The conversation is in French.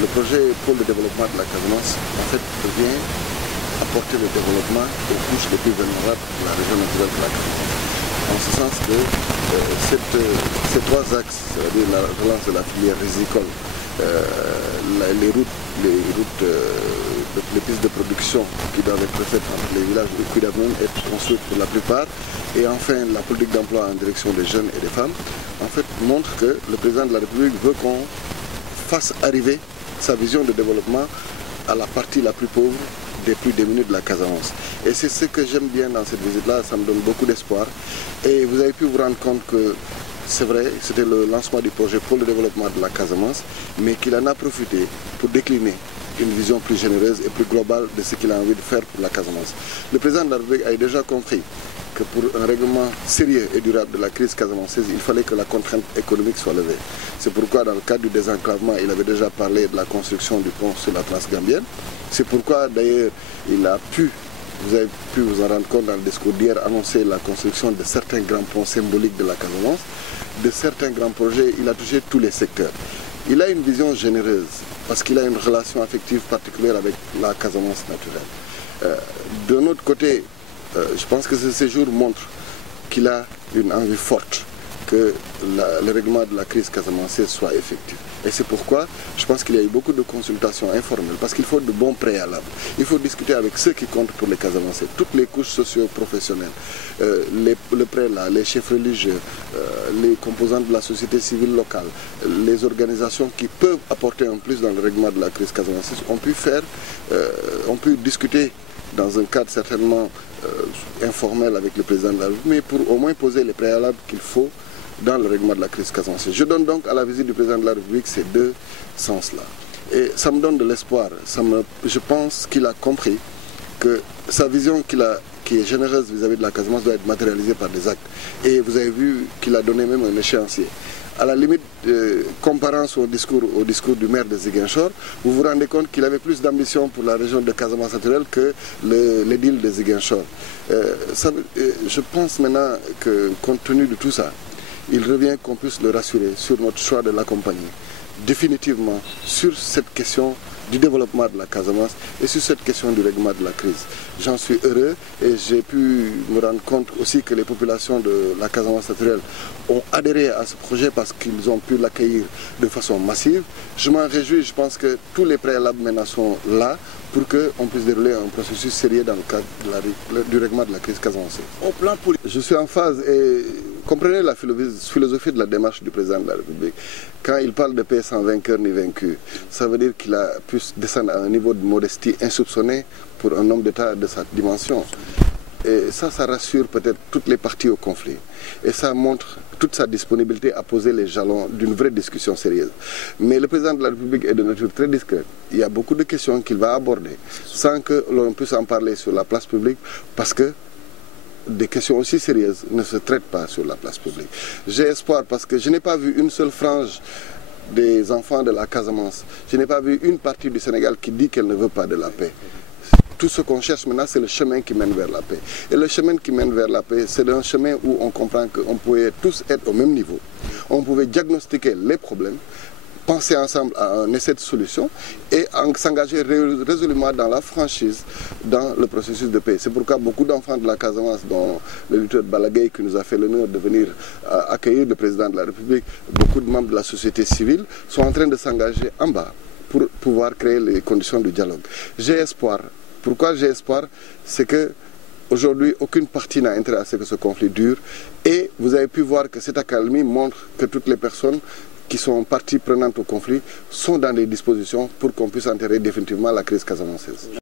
le projet Pôle de développement de la Casamance, en fait, vient apporter le développement aux couches les plus vulnérables de la région naturelle de la Casamance. En ce sens que ces trois axes, c'est-à-dire la relance de la filière rizicole, les pistes de production qui doivent être faites entre les villages et qui doivent même être construites pour la plupart, et enfin la politique d'emploi en direction des jeunes et des femmes, en fait montre que le président de la République veut qu'on fasse arriver sa vision de développement à la partie la plus pauvre des plus démunis de la Casamance. Et c'est ce que j'aime bien dans cette visite-là, ça me donne beaucoup d'espoir. Et vous avez pu vous rendre compte que c'est vrai, c'était le lancement du projet pour le développement de la Casamance, mais qu'il en a profité pour décliner une vision plus généreuse et plus globale de ce qu'il a envie de faire pour la Casamance. Le président de la République a déjà compris que pour un règlement sérieux et durable de la crise casamançaise, il fallait que la contrainte économique soit levée. C'est pourquoi dans le cadre du désenclavement, il avait déjà parlé de la construction du pont sur la Transgambienne. C'est pourquoi d'ailleurs il a pu, vous avez pu vous en rendre compte dans le discours d'hier, annoncer la construction de certains grands ponts symboliques de la Casamance, de certains grands projets. Il a touché tous les secteurs. Il a une vision généreuse parce qu'il a une relation affective particulière avec la Casamance naturelle. D'un autre côté, je pense que ce séjour montre qu'il a une envie forte que le règlement de la crise casamançaise soit effectif. Et c'est pourquoi je pense qu'il y a eu beaucoup de consultations informelles, parce qu'il faut de bons préalables. Il faut discuter avec ceux qui comptent pour les Casamançais, toutes les couches socio-professionnelles, le prélat, les chefs religieux, les composants de la société civile locale, les organisations qui peuvent apporter un plus dans le règlement de la crise casamançaise, ont pu discuter dans un cadre certainement informel avec le président de la République, mais pour au moins poser les préalables qu'il faut dans le règlement de la crise casamançaise. Je donne donc à la visite du président de la République ces deux sens-là. Et ça me donne de l'espoir. Je pense qu'il a compris que sa vision qui est généreuse vis-à-vis de la Casamance doit être matérialisée par des actes. Et vous avez vu qu'il a donné même un échéancier. À la limite, comparant son discours au discours du maire de Ziguinchor, vous vous rendez compte qu'il avait plus d'ambition pour la région de Casamance naturelle que l'édile de Ziguinchor. Je pense maintenant que, compte tenu de tout ça, il revient qu'on puisse le rassurer sur notre choix de l'accompagner définitivement sur cette question du développement de la Casamance et sur cette question du règlement de la crise. J'en suis heureux et j'ai pu me rendre compte aussi que les populations de la Casamance naturelle ont adhéré à ce projet parce qu'ils ont pu l'accueillir de façon massive. Je m'en réjouis, je pense que tous les préalables maintenant sont là pour qu'on puisse dérouler un processus sérieux dans le cadre du règlement de la crise casamançaise. Je suis en phase et comprenez la philosophie de la démarche du président de la République. Quand il parle de paix sans vainqueur ni vaincu, ça veut dire qu'il a pu descendre à un niveau de modestie insoupçonné pour un homme d'État de sa dimension. Et ça rassure peut-être toutes les parties au conflit. Et ça montre toute sa disponibilité à poser les jalons d'une vraie discussion sérieuse. Mais le président de la République est de nature très discrète. Il y a beaucoup de questions qu'il va aborder sans que l'on puisse en parler sur la place publique parce que des questions aussi sérieuses ne se traitent pas sur la place publique. J'ai espoir parce que je n'ai pas vu une seule frange des enfants de la Casamance. Je n'ai pas vu une partie du Sénégal qui dit qu'elle ne veut pas de la paix. Tout ce qu'on cherche maintenant, c'est le chemin qui mène vers la paix. Et le chemin qui mène vers la paix, c'est un chemin où on comprend qu'on pouvait tous être au même niveau. On pouvait diagnostiquer les problèmes, penser ensemble à un essai de solution et s'engager résolument dans la franchise dans le processus de paix. C'est pourquoi beaucoup d'enfants de la Casamance, dont le lutteur Balagay qui nous a fait l'honneur de venir accueillir le président de la République, beaucoup de membres de la société civile sont en train de s'engager en bas pour pouvoir créer les conditions du dialogue. J'ai espoir. Pourquoi j'ai espoir? C'est que aujourd'hui, aucune partie n'a intérêt à ce que ce conflit dure. Et vous avez pu voir que cette accalmie montre que toutes les personnes qui sont parties prenantes au conflit sont dans des dispositions pour qu'on puisse enterrer définitivement la crise casamançaise.